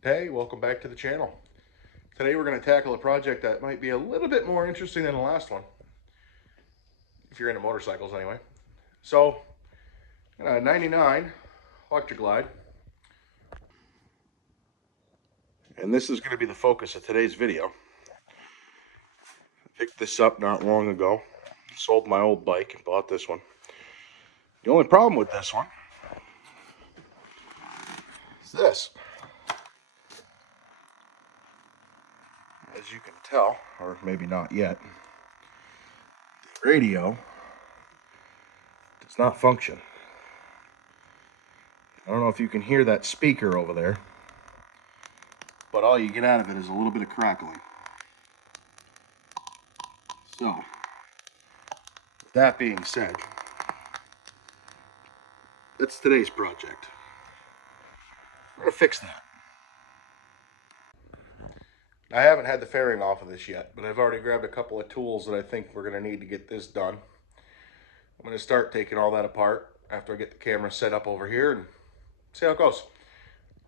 Hey, welcome back to the channel. Today we're going to tackle a project that might be a little bit more interesting than the last one, if you're into motorcycles anyway. So, 99 Electra Glide, and this is going to be the focus of today's video. I picked this up not long ago, sold my old bike and bought this one. The only problem with this one is this. As you can tell, or maybe not yet, the radio does not function. I don't know if you can hear that speaker over there, but all you get out of it is a little bit of crackling. So, with that being said, that's today's project. We're gonna fix that. I haven't had the fairing off of this yet, but I've already grabbed a couple of tools that I think we're gonna need to get this done. I'm gonna start taking all that apart after I get the camera set up over here and see how it goes.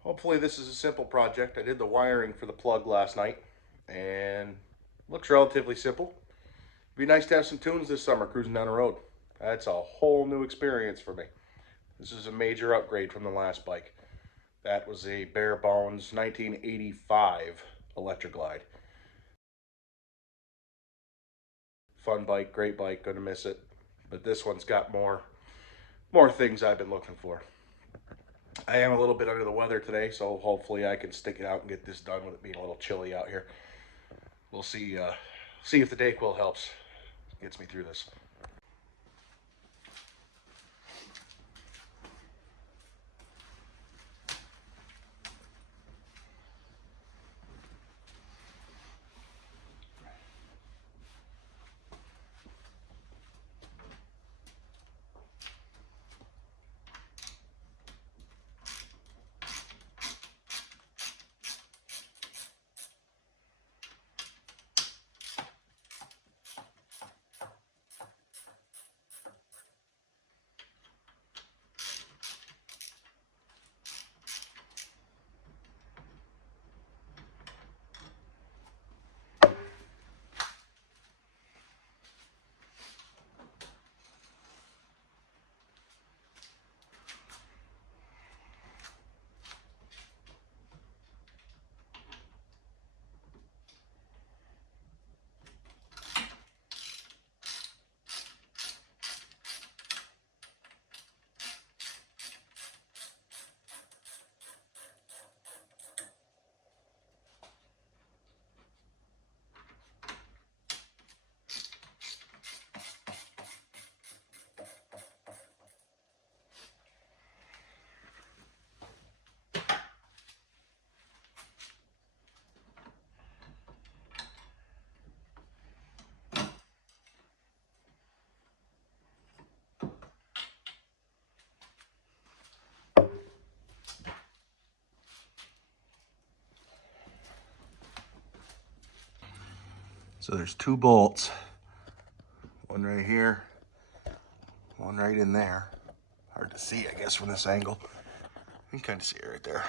Hopefully this is a simple project. I did the wiring for the plug last night and looks relatively simple. It'd be nice to have some tunes this summer cruising down the road. That's a whole new experience for me. This is a major upgrade from the last bike. That was a bare bones 1985 Electra Glide. Fun bike, great bike, gonna miss it. But this one's got more things I've been looking for. I am a little bit under the weather today, so hopefully I can stick it out and get this done with it being a little chilly out here. We'll see if the Dayquil helps, gets me through this. So there's two bolts, one right here, one right in there. Hard to see, I guess, from this angle. You can kind of see it right there.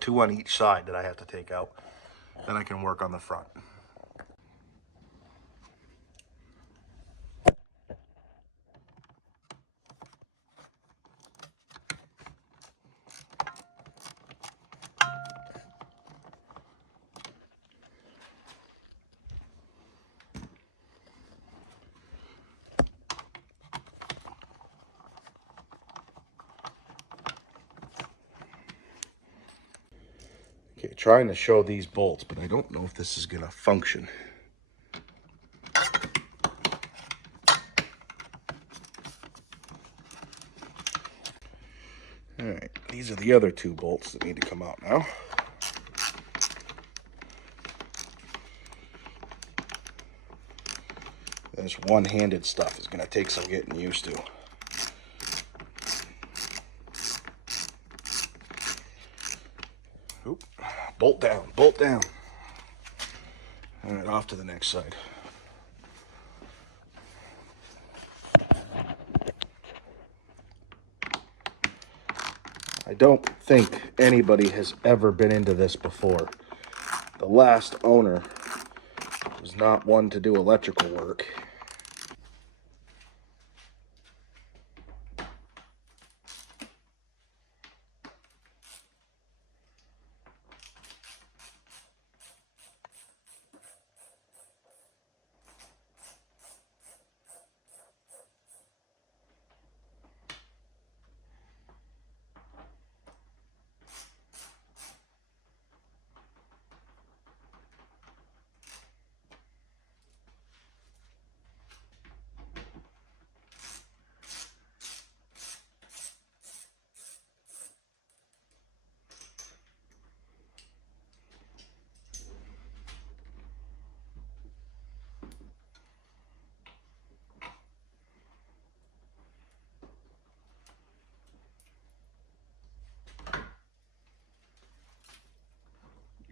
Two on each side that I have to take out. Then I can work on the front. Okay, trying to show these bolts, but I don't know if this is gonna function. All right, these are the other two bolts that need to come out now. This one-handed stuff is gonna take some getting used to. Oop. Bolt down, bolt down. All right, off to the next side. I don't think anybody has ever been into this before. The last owner was not one to do electrical work.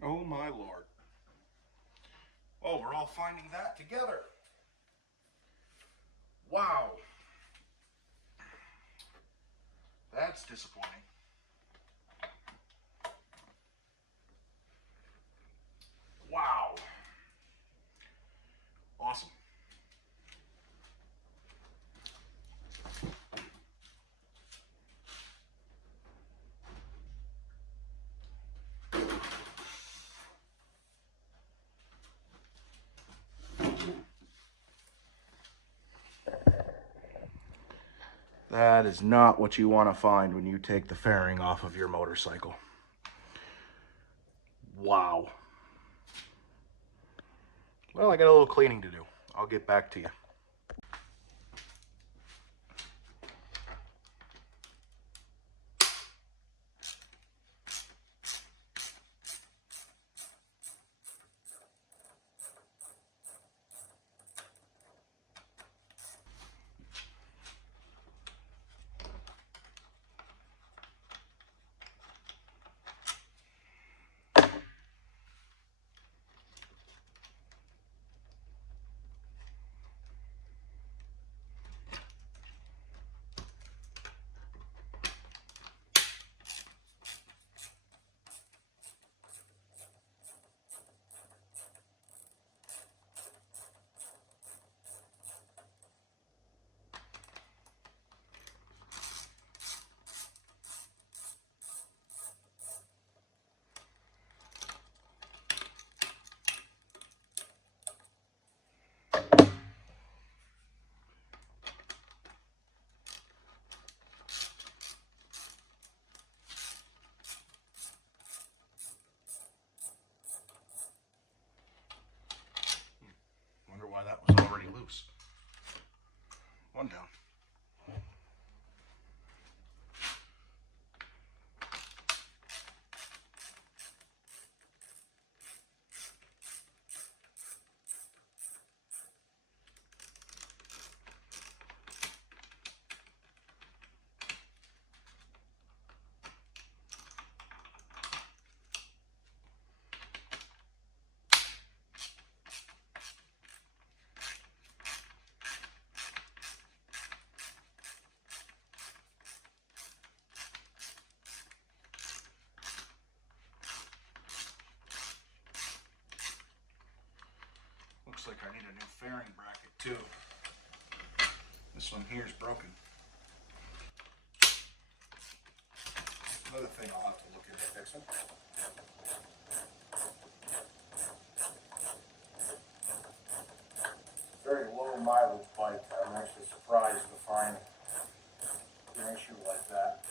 Oh my Lord. Oh, we're all finding that together. Wow. That's disappointing. Wow. Awesome. That is not what you want to find when you take the fairing off of your motorcycle. Wow. Well, I got a little cleaning to do. I'll get back to you. Wonder why that was already loose. One down. Looks like I need a new fairing bracket too. This one here is broken. Another thing I'll have to look into fixing. Very low mileage bike. I'm actually surprised to find an issue like that.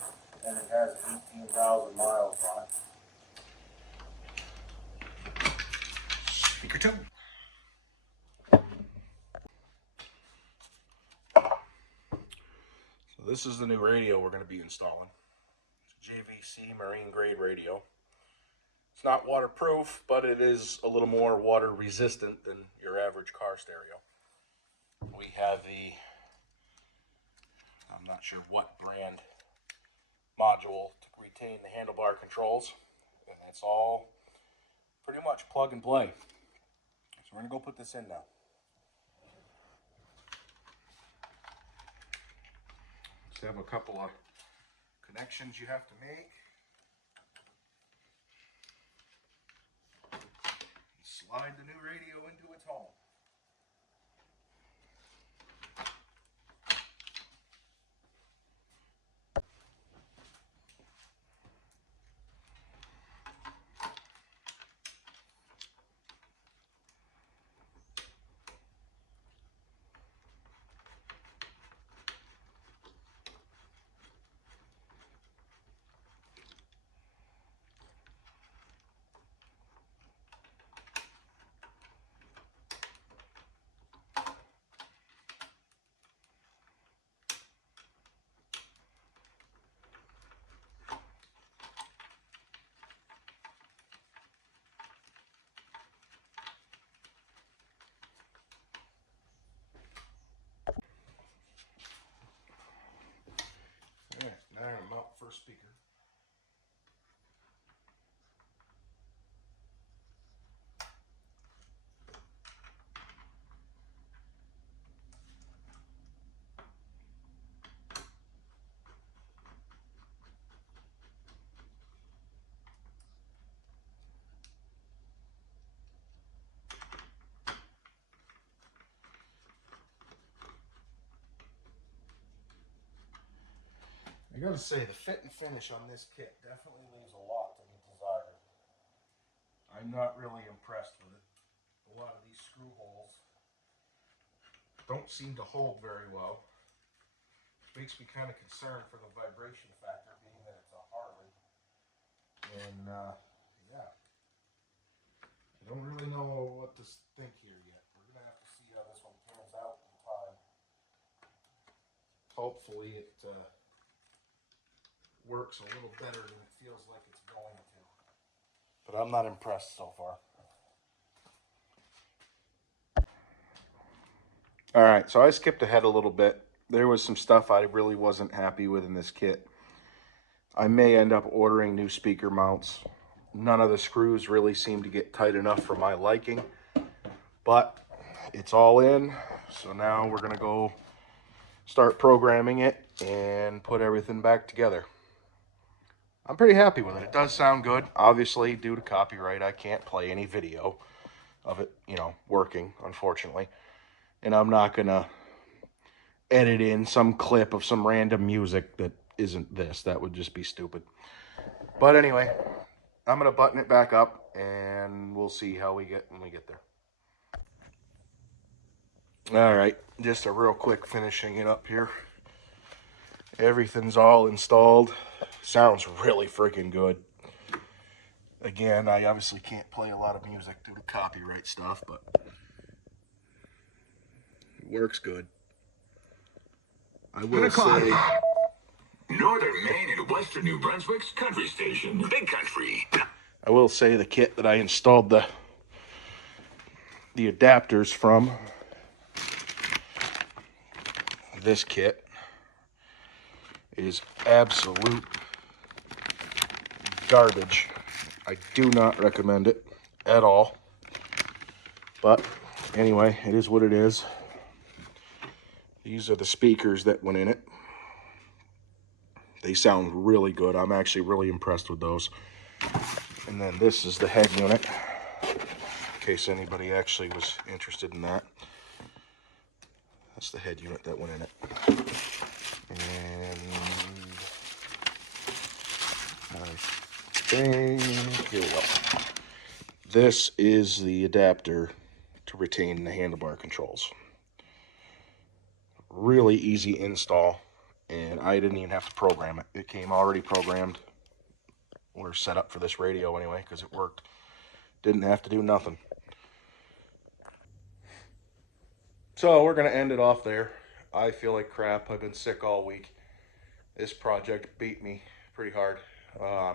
And it has 18,000 miles on it. Speaker two. So this is the new radio we're going to be installing. It's a JVC marine grade radio. It's not waterproof, but it is a little more water resistant than your average car stereo. We have the, I'm not sure what brand, module to retain the handlebar controls, and that's all pretty much plug and play. So we're gonna go put this in now. Just have a couple of connections you have to make. Slide the new radio into its home. Alright, now I'm mount the first speaker. I gotta say, the fit and finish on this kit definitely leaves a lot to be desired. I'm not really impressed with it. A lot of these screw holes don't seem to hold very well. Which makes me kind of concerned for the vibration factor, being that it's a Harley. And yeah, I don't really know what to think here yet. We're gonna have to see how this one turns out in time. Hopefully it works a little better than it feels like it's going to. But I'm not impressed so far. Alright, so I skipped ahead a little bit. There was some stuff I really wasn't happy with in this kit. I may end up ordering new speaker mounts. None of the screws really seem to get tight enough for my liking. But it's all in. So now we're going to go start programming it and put everything back together. I'm pretty happy with it. It does sound good. Obviously, due to copyright, I can't play any video of it, you know, working, unfortunately. And I'm not going to edit in some clip of some random music that isn't this. That would just be stupid. But anyway, I'm going to button it back up, and we'll see how we get when we get there. All right, just a real quick finishing it up here. Everything's all installed. Sounds really freaking good. Again, I obviously can't play a lot of music due to copyright stuff, but it works good. I will say, Northern Maine and Western New Brunswick's country station, Big Country. I will say the kit that I installed the adapters from, this kit, is absolute garbage. I do not recommend it at all. But anyway, it is what it is. These are the speakers that went in it. They sound really good. I'm actually really impressed with those. And then this is the head unit, in case anybody actually was interested in that. That's the head unit that went in it. And I think, here we go. This is the adapter to retain the handlebar controls. Really easy install, and I didn't even have to program it. It came already programmed. We're set up for this radio anyway, because it worked. Didn't have to do nothing. So we're going to end it off there. I feel like crap. I've been sick all week. This project beat me pretty hard. I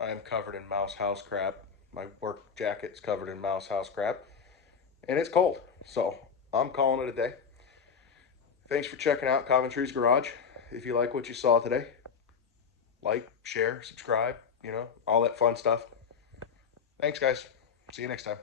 am covered in mouse house crap. My work jacket's covered in mouse house crap. And it's cold. So I'm calling it a day. Thanks for checking out Coventry's Garage. If you like what you saw today, like, share, subscribe, you know, all that fun stuff. Thanks, guys. See you next time.